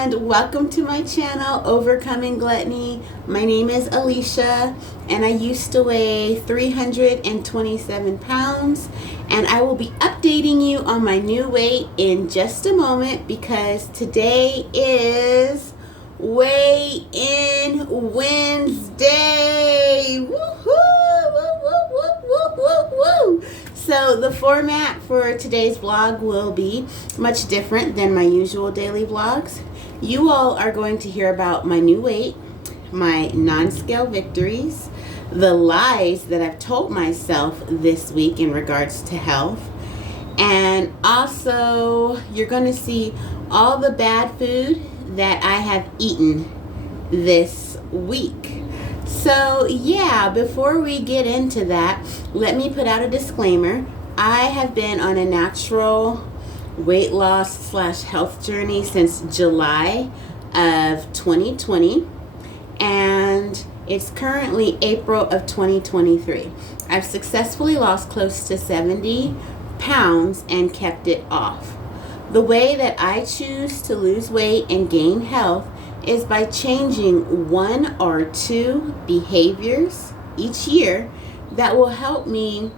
and welcome to my channel, Overcoming Gluttony. My name is Alicia, and I used to weigh 327 pounds, and I will be updating you on my new weight in just a moment because today is Weigh-In Wednesday. Woohoo! Woo, woo, woo, woo, woo, woo. So the format for today's vlog will be much different than my usual daily vlogs. You all are going to hear about my new weight, my non-scale victories, the lies that I've told myself this week in regards to health, and also you're going to see all the bad food that I have eaten this week. So yeah, before we get into that, let me put out a disclaimer. I have been on a natural weight loss / health journey since July of 2020, and it's currently April of 2023. I've successfully lost close to 70 pounds and kept it off. The way that I choose to lose weight and gain health is by changing one or two behaviors each year that will help me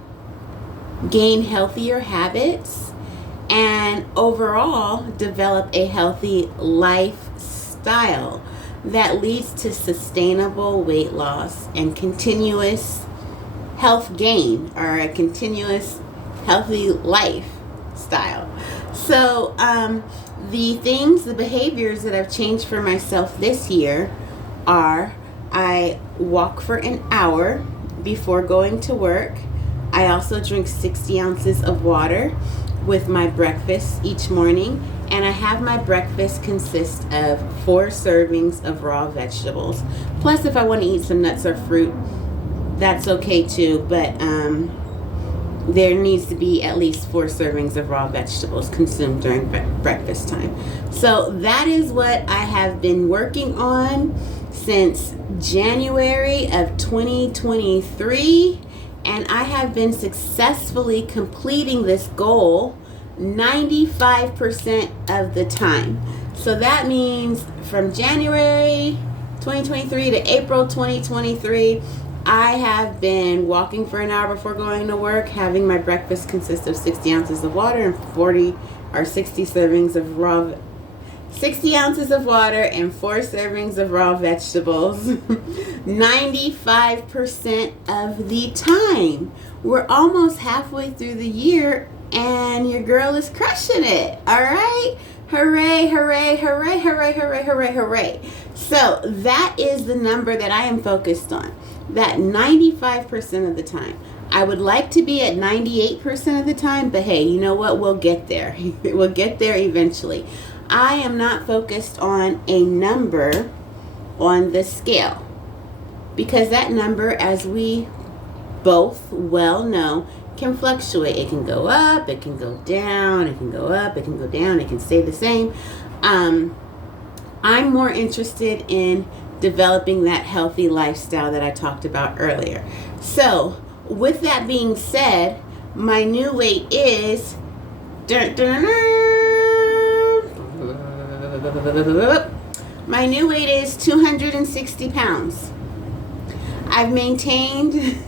gain healthier habits and overall develop a healthy lifestyle that leads to sustainable weight loss and continuous health gain, or a continuous healthy lifestyle. So the behaviors that I've changed for myself this year are: I walk for an hour before going to work. I also drink 60 ounces of water with my breakfast each morning, and I have my breakfast consist of 4 servings of raw vegetables. Plus, if I want to eat some nuts or fruit, that's okay too, but there needs to be at least 4 servings of raw vegetables consumed during breakfast time. So that is what I have been working on since January of 2023, and I have been successfully completing this goal 95% of the time. So that means from January 2023 to April 2023, I have been walking for an hour before going to work, having my breakfast consist of 60 ounces of water and 60 servings of 60 ounces of water and 4 servings of raw vegetables 95% of the time. We're almost halfway through the year and your girl is crushing it. All right? Hooray, hooray, hooray, hooray, hooray, hooray, hooray. So that is the number that I am focused on. That 95% of the time. I would like to be at 98% of the time, but hey, you know what? We'll get there. We'll get there eventually. I am not focused on a number on the scale, because that number, as we both well know, can fluctuate. It can go up, it can go down, it can go up, it can go down, it can stay the same. I'm more interested in developing that healthy lifestyle that I talked about earlier. So with that being said, my new weight is my new weight is 260 pounds. I've maintained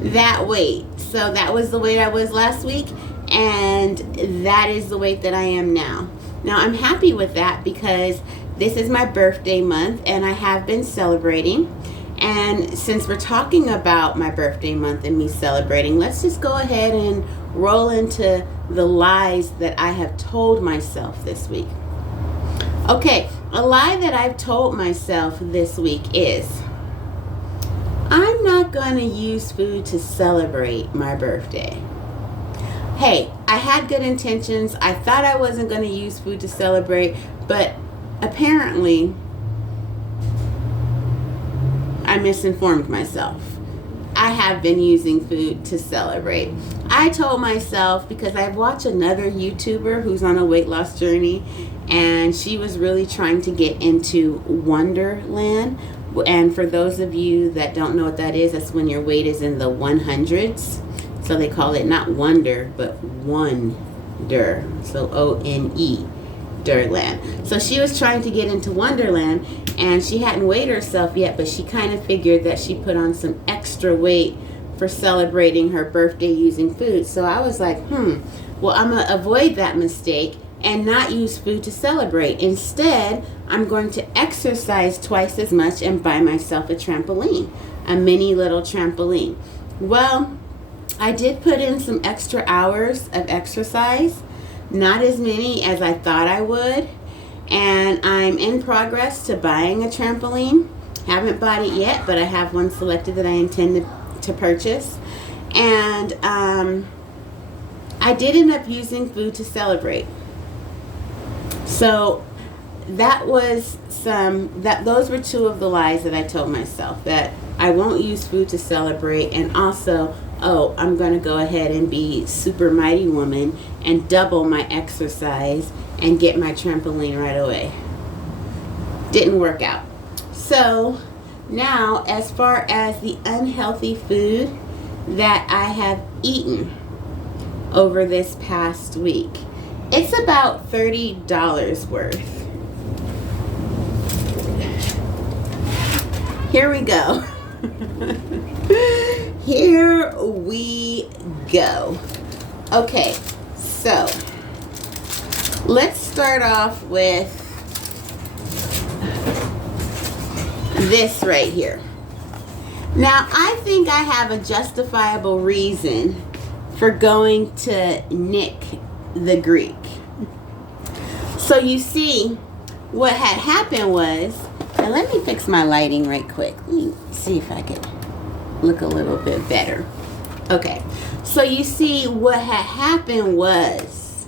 that weight. So that was the weight I was last week, and that is the weight that I am now. Now I'm happy with that because this is my birthday month and I have been celebrating. And since we're talking about my birthday month and me celebrating, let's just go ahead and roll into the lies that I have told myself this week. Okay, a lie that I've told myself this week is: I'm not going to use food to celebrate my birthday. Hey, I had good intentions. I thought I wasn't going to use food to celebrate, but apparently I misinformed myself. I have been using food to celebrate. I told myself, because I've watched another YouTuber who's on a weight loss journey, and she was really trying to get into Wonderland. And for those of you that don't know what that is, that's when your weight is in the 100s. So they call it not wonder, but wonder. So O-N-E. Wonderland. So she was trying to get into Wonderland, and she hadn't weighed herself yet, but she kind of figured that she put on some extra weight for celebrating her birthday using food. So I was like, well, I'm going to avoid that mistake and not use food to celebrate. Instead, I'm going to exercise twice as much and buy myself a trampoline, a mini little trampoline. Well, I did put in some extra hours of exercise, not as many as I thought I would, and I'm in progress to buying a trampoline. Haven't bought it yet, but I have one selected that I intend to purchase. And I did end up using food to celebrate. So those were two of the lies that I told myself, that I won't use food to celebrate, and also, I'm going to go ahead and be super mighty woman and double my exercise and get my trampoline right away. Didn't work out. So now, as far as the unhealthy food that I have eaten over this past week, it's about $30 worth. Here we go. Here we go. Okay, so let's start off with this right here. Now, I think I have a justifiable reason for going to Nick the Greek. So you see, what had happened was, and let me fix my lighting right quick. Let me see if I can look a little bit better. Okay, so you see, what had happened was,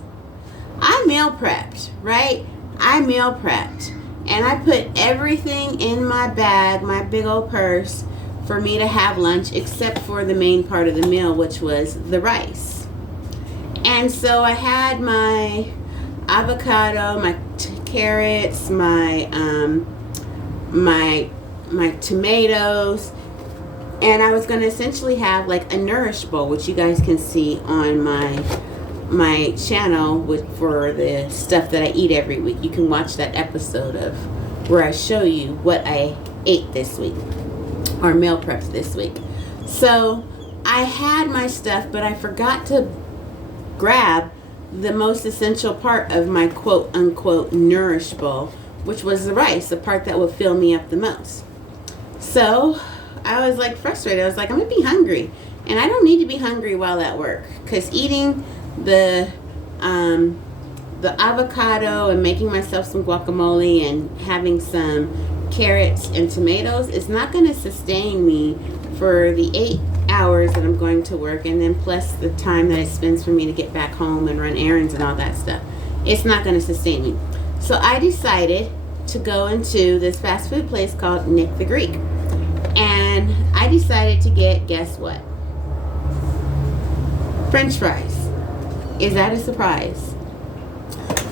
I meal prepped, right? I meal prepped, and I put everything in my bag, my big old purse, for me to have lunch, except for the main part of the meal, which was the rice. And so I had my avocado, my carrots, my tomatoes, and I was going to essentially have like a Nourish bowl, which you guys can see on my channel for the stuff that I eat every week. You can watch that episode of where I show you what I ate this week, or meal prepped this week. So I had my stuff, but I forgot to grab the most essential part of my quote unquote Nourish bowl, which was the rice, the part that would fill me up the most. So I was like frustrated. I was like, I'm gonna be hungry, and I don't need to be hungry while at work, because eating the avocado and making myself some guacamole and having some carrots and tomatoes is not going to sustain me for the 8 hours that I'm going to work, and then plus the time that it spends for me to get back home and run errands and all that stuff. It's not going to sustain me. So I decided to go into this fast food place called Nick the Greek, and I decided to get, guess what? French fries. Is that a surprise?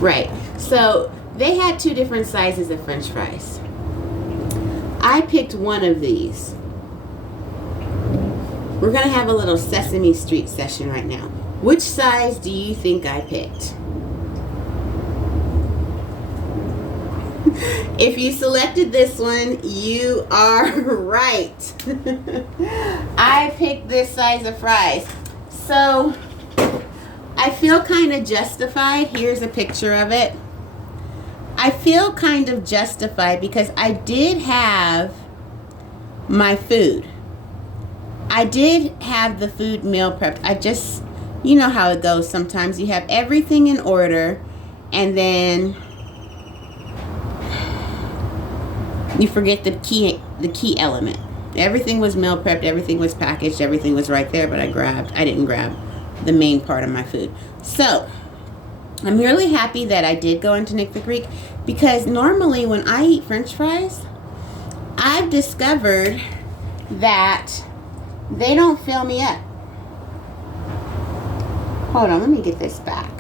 Right. So they had 2 different sizes of French fries. I picked one of these. We're going to have a little Sesame Street session right now. Which size do you think I picked? If you selected this one, you are right. I picked this size of fries. So I feel kind of justified. Here's a picture of it. I feel kind of justified because I did have my food. I did have the food meal prepped. I just, you know how it goes sometimes. You have everything in order, and then you forget the key element. Everything was meal prepped, everything was packaged, everything was right there, but I didn't grab the main part of my food. So I'm really happy that I did go into Nick the Greek, because normally when I eat French fries, I've discovered that they don't fill me up. Hold on, let me get this back.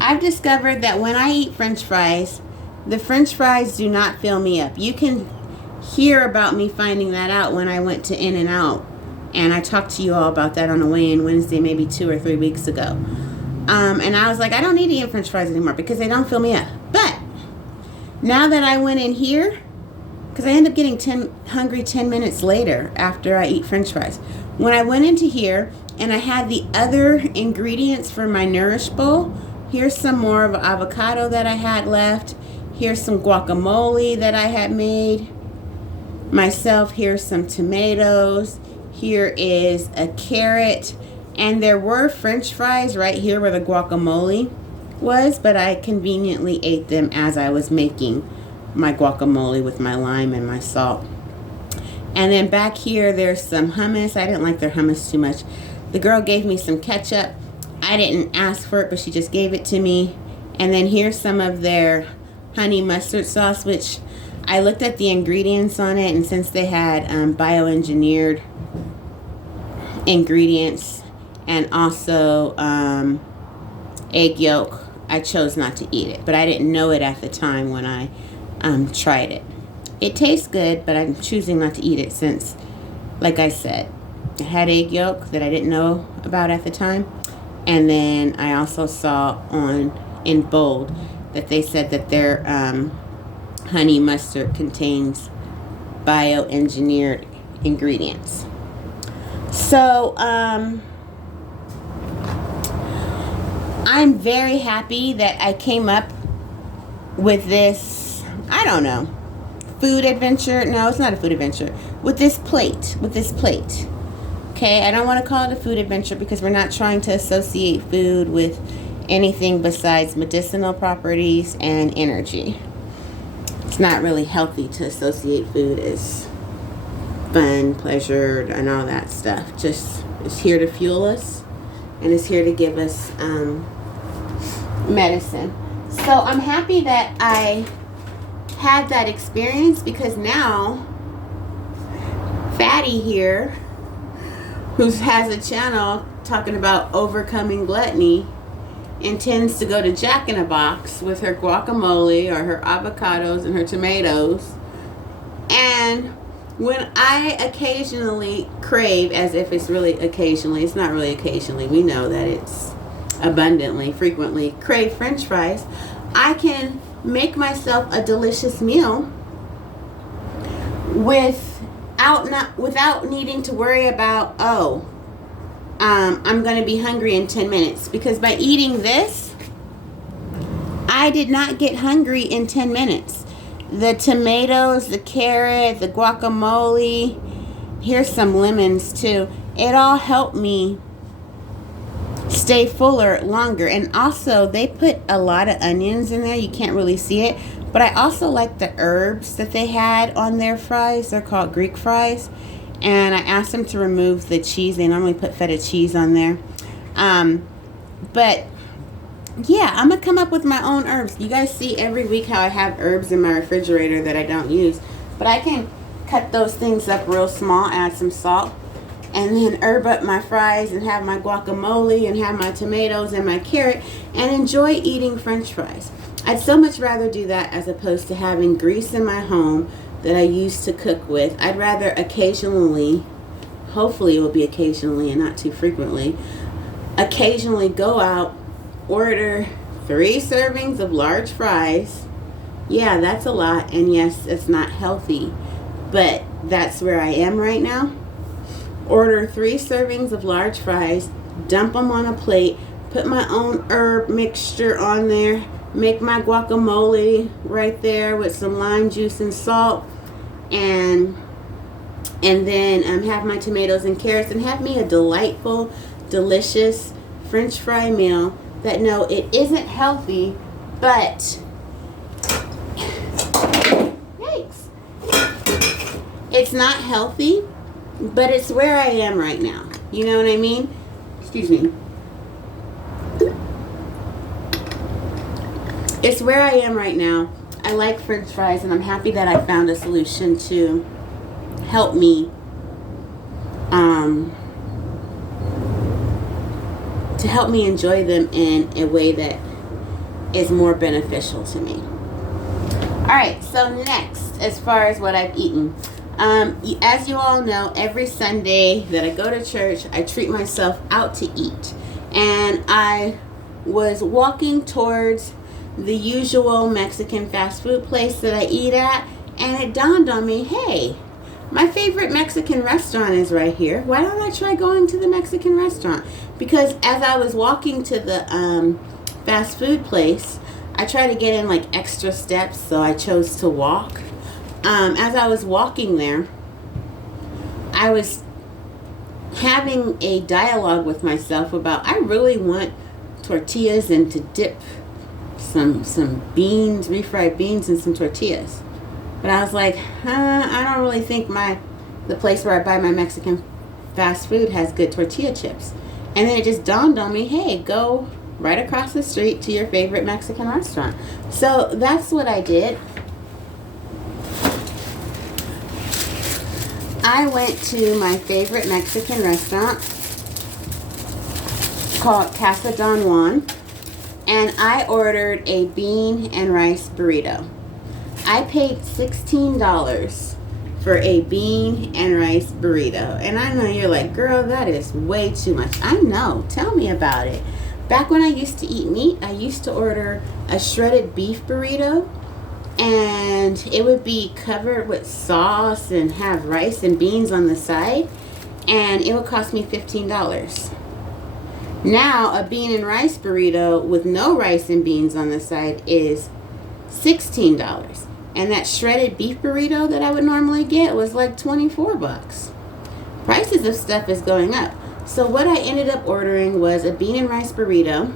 I've discovered that when I eat French fries, the French fries do not fill me up. You can hear about me finding that out when I went to In-N-Out, and I talked to you all about that on a weigh-in Wednesday, maybe 2 or 3 weeks ago. And I was like, I don't need to eat french fries anymore because they don't fill me up. But now that I went in here, because I end up getting hungry 10 minutes later after I eat french fries. When I went into here and I had the other ingredients for my Nourish Bowl, here's some more of avocado that I had left. Here's some guacamole that I had made myself. Here's some tomatoes. Here is a carrot. And there were french fries right here where the guacamole was, but I conveniently ate them as I was making my guacamole with my lime and my salt. And then back here, there's some hummus. I didn't like their hummus too much. The girl gave me some ketchup. I didn't ask for it, but she just gave it to me. And then here's some of their honey mustard sauce, which I looked at the ingredients on it, and since they had bioengineered ingredients and also egg yolk, I chose not to eat it. But I didn't know it at the time when I tried it. It tastes good, but I'm choosing not to eat it since, like I said, it had egg yolk that I didn't know about at the time. And then I also saw in bold that they said that their honey mustard contains bioengineered ingredients. So I'm very happy that I came up with this, I don't know, food adventure. No, it's not a food adventure. With this plate. Okay, I don't want to call it a food adventure because we're not trying to associate food with anything besides medicinal properties and energy. It's not really healthy to associate food as fun, pleasure, and all that stuff. Just, it's here to fuel us and it's here to give us medicine. So I'm happy that I had that experience because now Fatty here, who has a channel talking about overcoming gluttony, intends to go to Jack in a Box with her guacamole or her avocados and her tomatoes. And when I occasionally crave, as if it's really occasionally, it's not really occasionally, we know that it's abundantly, frequently, crave french fries, I can make myself a delicious meal without needing to worry about, I'm going to be hungry in 10 minutes. Because by eating this, I did not get hungry in 10 minutes. The tomatoes, the carrot, the guacamole, here's some lemons too. It all helped me stay fuller longer. And also, they put a lot of onions in there. You can't really see it. But I also like the herbs that they had on their fries. They're called Greek fries. And I asked them to remove the cheese. They normally put feta cheese on there. But yeah, I'm going to come up with my own herbs. You guys see every week how I have herbs in my refrigerator that I don't use. But I can cut those things up real small, add some salt, and then herb up my fries and have my guacamole and have my tomatoes and my carrot and enjoy eating french fries. I'd so much rather do that as opposed to having grease in my home that I used to cook with. I'd rather occasionally, hopefully it will be occasionally and not too frequently, occasionally go out, order 3 servings of large fries. Yeah, that's a lot, and yes, it's not healthy, but that's where I am right now. Order 3 servings of large fries, dump them on a plate, put my own herb mixture on there, make my guacamole right there with some lime juice and salt, and then have my tomatoes and carrots, and have me a delightful, delicious French fry meal that, no, it isn't healthy, but yikes, it's not healthy, but it's where I am right now. You know what I mean? Excuse me. It's where I am right now. I like french fries, and I'm happy that I found a solution to help me enjoy them in a way that is more beneficial to me. Alright, so next, as far as what I've eaten, as you all know, every Sunday that I go to church, I treat myself out to eat. And I was walking towards the usual Mexican fast food place that I eat at, and it dawned on me, hey, my favorite Mexican restaurant is right here. Why don't I try going to the Mexican restaurant? Because as I was walking to the fast food place, I tried to get in like extra steps, so I chose to walk. As I was walking there, I was having a dialogue with myself about, I really want tortillas and to dip some beans, refried beans, and some tortillas. But I was like, I don't really think the place where I buy my Mexican fast food has good tortilla chips. And then it just dawned on me, hey, go right across the street to your favorite Mexican restaurant. So that's what I did. I went to my favorite Mexican restaurant called Casa Don Juan, and I ordered a bean and rice burrito. I paid $16 for a bean and rice burrito. And I know you're like, girl, that is way too much. I know. Tell me about it. Back when I used to eat meat, I used to order a shredded beef burrito, and it would be covered with sauce and have rice and beans on the side, and it would cost me $15. Now, a bean and rice burrito with no rice and beans on the side is $16. And that shredded beef burrito that I would normally get was like 24 bucks. Prices of stuff is going up. So what I ended up ordering was a bean and rice burrito,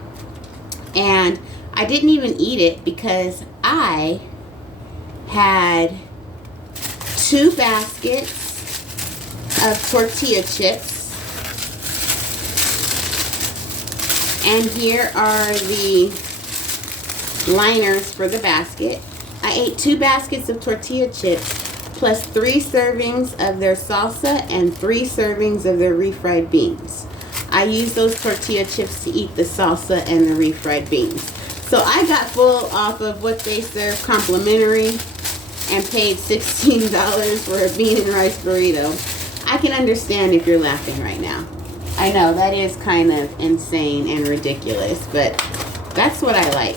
and I didn't even eat it because I had 2 baskets of tortilla chips. And here are the liners for the basket. I ate 2 baskets of tortilla chips plus 3 servings of their salsa and 3 servings of their refried beans. I used those tortilla chips to eat the salsa and the refried beans. So I got full off of what they serve complimentary and paid $16 for a bean and rice burrito. I can understand if you're laughing right now. I know that is kind of insane and ridiculous, but that's what I like.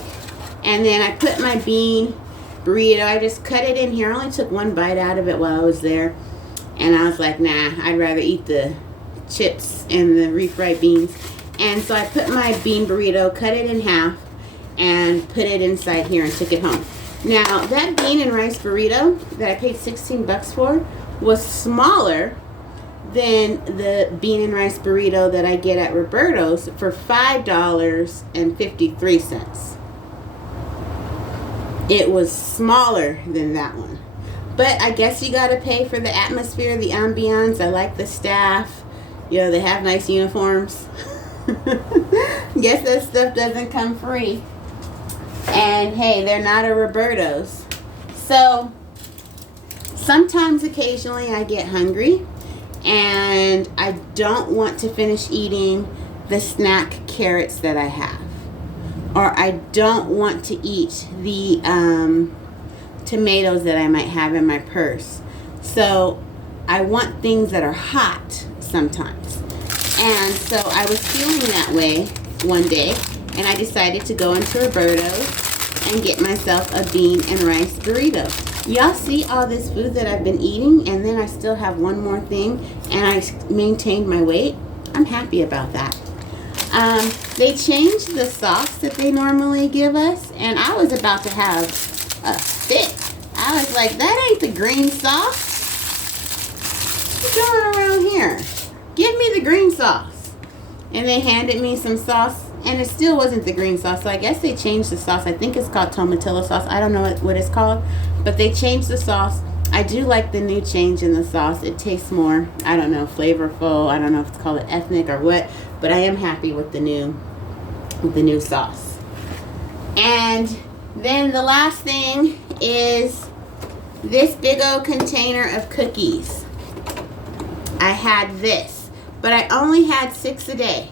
And then I put my bean burrito, I just cut it in here. I only took 1 bite out of it while I was there, and I was like, nah, I'd rather eat the chips and the refried beans. And so I put my bean burrito, cut it in half, and put it inside here and took it home. Now, that bean and rice burrito that I paid 16 bucks for was smaller than the bean and rice burrito that I get at Roberto's for $5.53. It was smaller than that one. But I guess you got to pay for the atmosphere, the ambiance. I like the staff. You know, they have nice uniforms. Guess that stuff doesn't come free. And hey, they're not a Roberto's. So sometimes, occasionally, I get hungry and I don't want to finish eating the snack carrots that I have. Or I don't want to eat the tomatoes that I might have in my purse. So I want things that are hot sometimes. And so I was feeling that way one day, and I decided to go into Roberto's and get myself a bean and rice burrito. Y'all see all this food that I've been eating, and then I still have one more thing, and I maintained my weight? I'm happy about that. They changed the sauce that they normally give us, and I was about to have a fit. I was like, that ain't the green sauce. What's going around here? Give me the green sauce. And they handed me some sauce, and it still wasn't the green sauce, so I guess they changed the sauce. I think it's called tomatillo sauce. I don't know what it's called, but they changed the sauce. I do like the new change in the sauce. It tastes more, I don't know, flavorful. I don't know if it's called ethnic or what, but I am happy with the new sauce. And then the last thing is this big old container of cookies. I had this, but I only had 6 a day.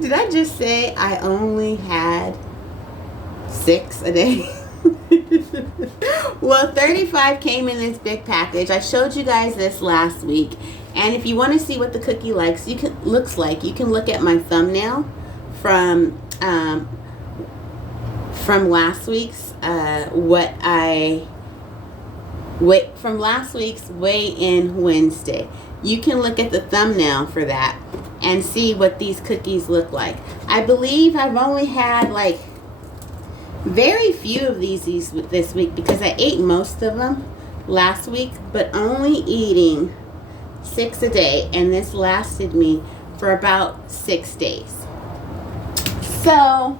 Did I just say I only had 6 a day? Well, 35 came in this big package. I showed you guys this last week, And if you want to see what the cookie looks like, you can look at my thumbnail from last week's from last week's weigh-in Wednesday. You can look at the thumbnail for that and see what these cookies look like. I believe I've only had like very few of these this week because I ate most of them last week, but only eating 6 a day, and this lasted me for about 6 days. So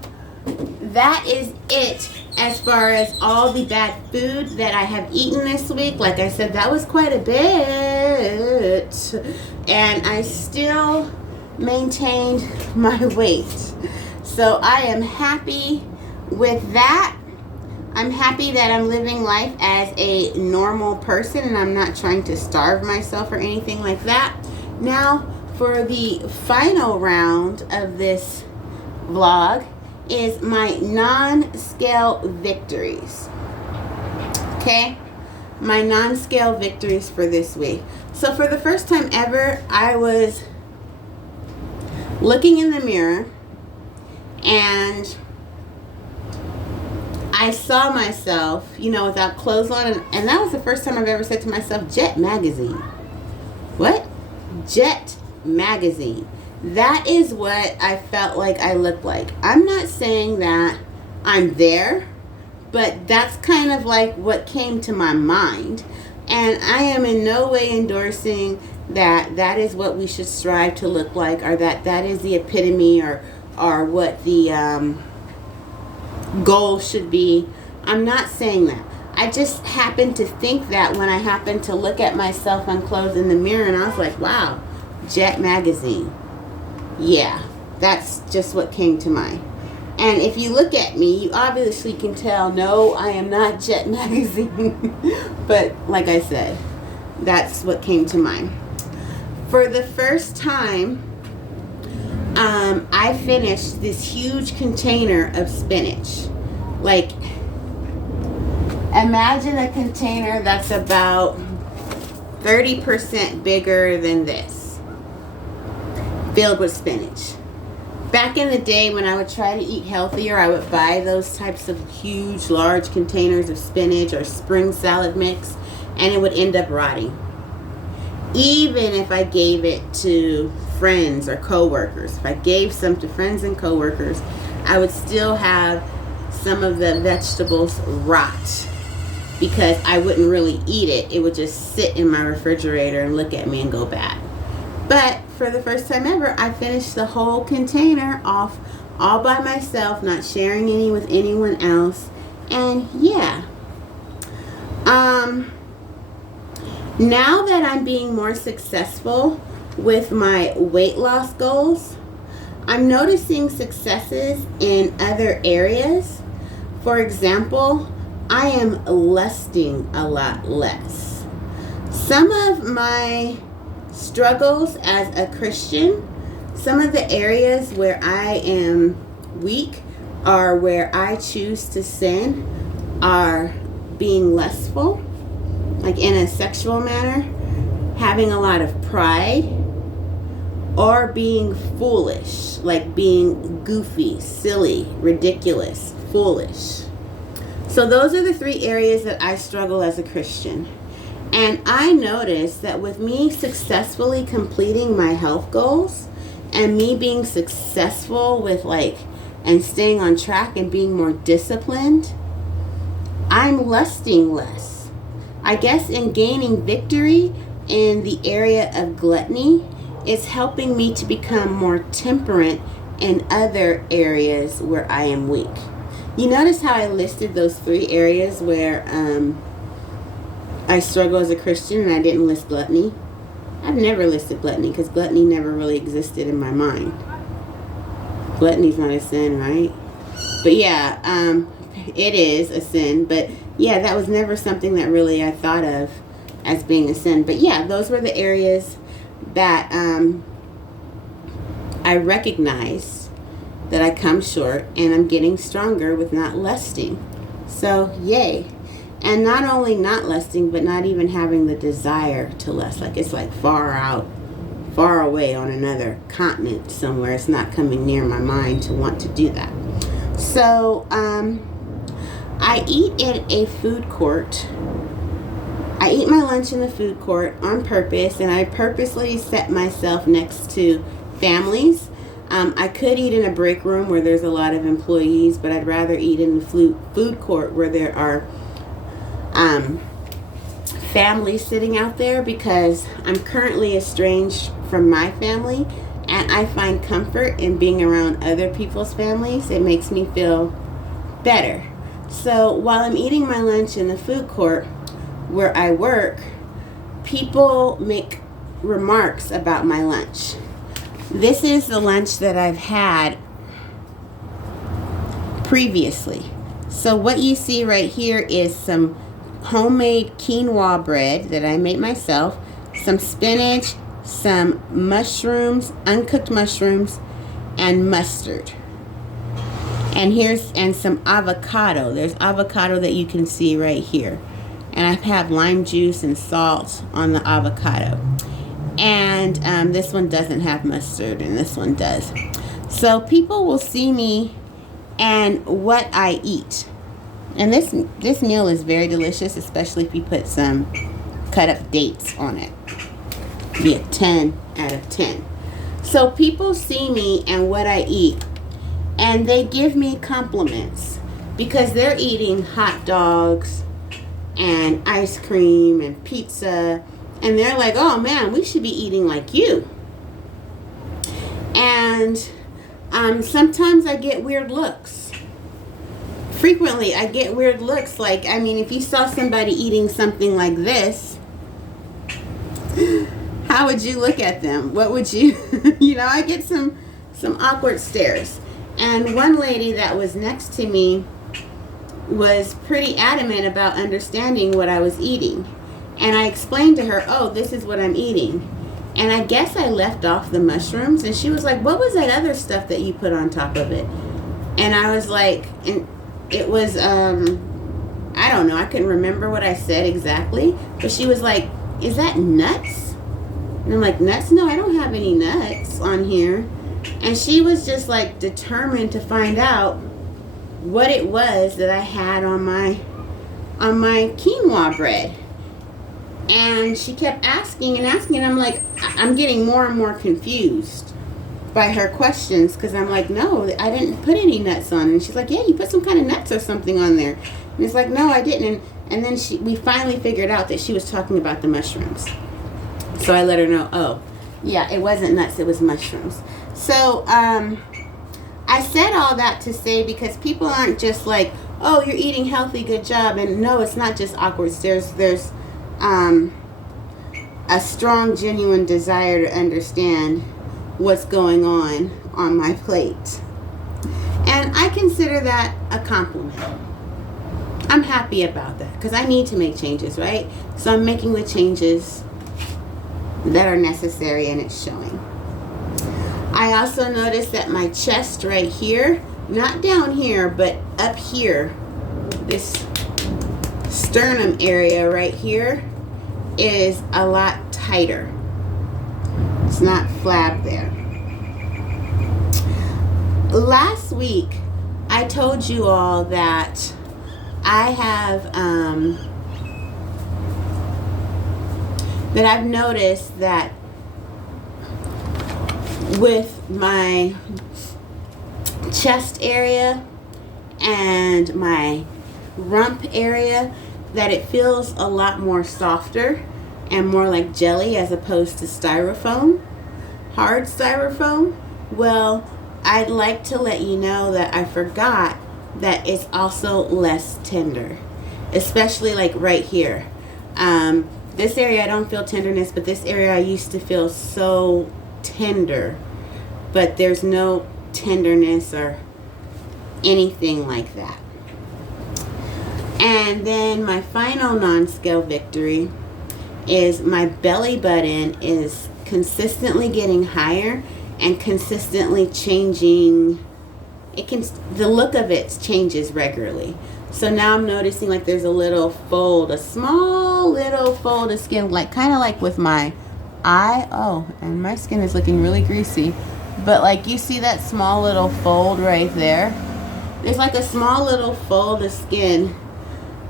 that is it as far as all the bad food that I have eaten this week. Like I said, that was quite a bit, and I still maintained my weight. So I am happy with that. I'm happy that I'm living life as a normal person and I'm not trying to starve myself or anything like that. Now, for the final round of this vlog is my non-scale victories. Okay? My non-scale victories for this week. So for the first time ever, I was looking in the mirror and I saw myself, without clothes on, and that was the first time I've ever said to myself, Jet Magazine. What? Jet Magazine. That is what I felt like I looked like. I'm not saying that I'm there, but that's kind of like what came to my mind. And I am in no way endorsing that is what we should strive to look like, or that is the epitome or what the goal should be. I'm not saying that. I just happened to think that when I happened to look at myself unclothed in the mirror, and I was like, wow, Jet Magazine. Yeah, that's just what came to mind. And if you look at me, you obviously can tell, no, I am not Jet Magazine. But like I said, that's what came to mind. For the first time, I finished this huge container of spinach. Like, imagine a container that's about 30% bigger than this, filled with spinach. Back in the day when I would try to eat healthier, I would buy those types of huge, large containers of spinach or spring salad mix, and it would end up rotting. Even if I gave it to friends or coworkers, if I gave some to friends and coworkers, I would still have some of the vegetables rot because I wouldn't really eat it. It would just sit in my refrigerator and look at me and go bad. But for the first time ever, I finished the whole container off all by myself, not sharing any with anyone else. And yeah. Now that I'm being more successful with my weight loss goals, I'm noticing successes in other areas. For example, I am lusting a lot less. Some of my struggles as a Christian, some of the areas where I am weak or where I choose to sin are being lustful, like in a sexual manner, having a lot of pride, or being foolish, like being goofy, silly, ridiculous, foolish. So those are the 3 areas that I struggle as a Christian. And I noticed that with me successfully completing my health goals and me being successful with and staying on track and being more disciplined, I'm lusting less. I guess in gaining victory in the area of gluttony, it's helping me to become more temperate in other areas where I am weak. You notice how I listed those 3 areas where I struggle as a Christian and I didn't list gluttony? I've never listed gluttony because gluttony never really existed in my mind. Gluttony's not a sin, right? But yeah, it is a sin. But yeah, that was never something that really I thought of as being a sin. But yeah, those were the areas that I recognize that I come short, and I'm getting stronger with not lusting. So yay. And not only not lusting, but not even having the desire to lust. Like it's like far out, far away on another continent somewhere. It's not coming near my mind to want to do that. So I eat in a food court. I eat my lunch in the food court on purpose, and I purposely set myself next to families. I could eat in a break room where there's a lot of employees, but I'd rather eat in the food court where there are families sitting out there, because I'm currently estranged from my family, and I find comfort in being around other people's families. It makes me feel better. So while I'm eating my lunch in the food court where I work, people make remarks about my lunch. This is the lunch that I've had previously. So what you see right here is some homemade quinoa bread that I made myself, some spinach, some mushrooms, uncooked mushrooms, and mustard. And some avocado. There's avocado that you can see right here. And I have lime juice and salt on the avocado. And this one doesn't have mustard, and this one does. So people will see me and what I eat. And this meal is very delicious, especially if you put some cut up dates on it. Be a 10 out of 10. So people see me and what I eat, and they give me compliments because they're eating hot dogs and ice cream and pizza, and they're like, oh man, we should be eating like you. And sometimes I get weird looks. Frequently I get weird looks. Like, I mean, if you saw somebody eating something like this, how would you look at them? What would you, I get some awkward stares. And one lady that was next to me was pretty adamant about understanding what I was eating. And I explained to her, oh, this is what I'm eating. And I guess I left off the mushrooms, and she was like, what was that other stuff that you put on top of it? And I was like, and it was, I don't know, I couldn't remember what I said exactly, but she was like, is that nuts? And I'm like, nuts? No, I don't have any nuts on here. And she was just like determined to find out what it was that I had on my quinoa bread. And she kept asking and asking, and I'm like, I'm getting more and more confused by her questions, because I'm like, no, I didn't put any nuts on. And she's like, yeah, you put some kind of nuts or something on there. And it's like, no, I didn't. And then we finally figured out that she was talking about the mushrooms. So I let her know, oh, yeah, it wasn't nuts, it was mushrooms. So I said all that to say, because people aren't just like, oh, you're eating healthy, good job. And no, it's not just awkward stares. There's a strong, genuine desire to understand what's going on my plate. And I consider that a compliment. I'm happy about that, because I need to make changes, right? So I'm making the changes that are necessary, and it's showing. I also noticed that my chest right here, not down here, but up here, this sternum area right here is a lot tighter. It's not flab there. Last week, I told you all that I have, that I've noticed that with my chest area and my rump area, that it feels a lot more softer and more like jelly as opposed to styrofoam, hard styrofoam. Well, I'd like to let you know that I forgot that it's also less tender, especially like right here. This area I don't feel tenderness, but this area I used to feel so tender, but there's no tenderness or anything like that. And then my final non-scale victory is my belly button is consistently getting higher and consistently changing the look of it changes regularly. So now I'm noticing like there's a little fold, a small little fold of skin, like kind of like with my eye. Oh, and my skin is looking really greasy. But like you see that small little fold right there? There's like a small little fold of skin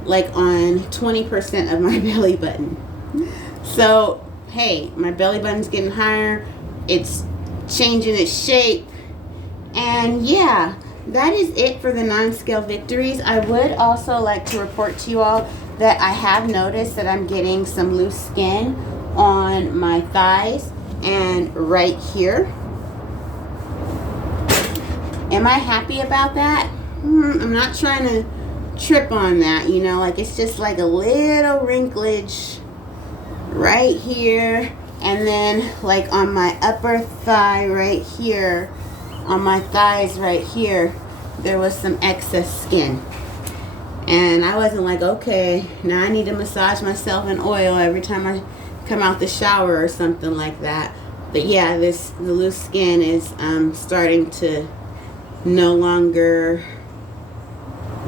like on 20% of my belly button. So, hey, my belly button's getting higher. It's changing its shape. And yeah, that is it for the non-scale victories. I would also like to report to you all that I have noticed that I'm getting some loose skin on my thighs and right here. Am I happy about that? I'm not trying to trip on that, you know, like it's just like a little wrinklage right here, and then like on my upper thigh right here, on my thighs right here, there was some excess skin. And I wasn't like, okay, now I need to massage myself in oil every time I come out the shower or something like that. But yeah, the loose skin is starting to no longer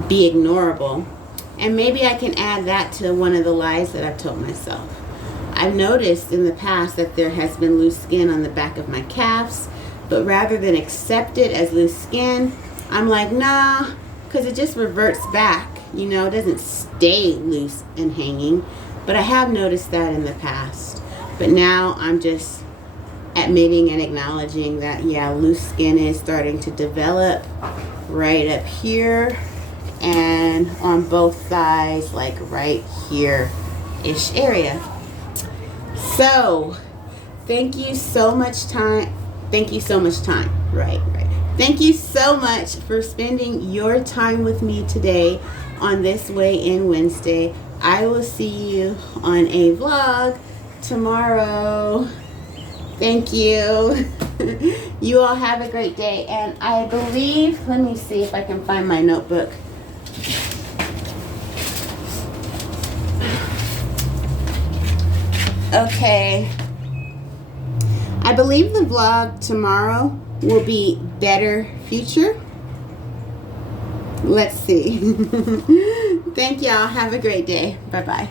be ignorable. And maybe I can add that to one of the lies that I've told myself. I've noticed in the past that there has been loose skin on the back of my calves, but rather than accept it as loose skin, I'm like, nah, because it just reverts back. You know, it doesn't stay loose and hanging. But I have noticed that in the past. But now I'm just admitting and acknowledging that, yeah, loose skin is starting to develop right up here and on both thighs, like right here-ish area. So, thank you so much time. Thank you so much time. Right. Thank you so much for spending your time with me today on this Weigh In Wednesday. I will see you on a vlog tomorrow. Thank you. You all have a great day. And I believe, let me see if I can find my notebook. Okay. I believe the vlog tomorrow will be better future. Let's see. Thank y'all. Have a great day. Bye-bye.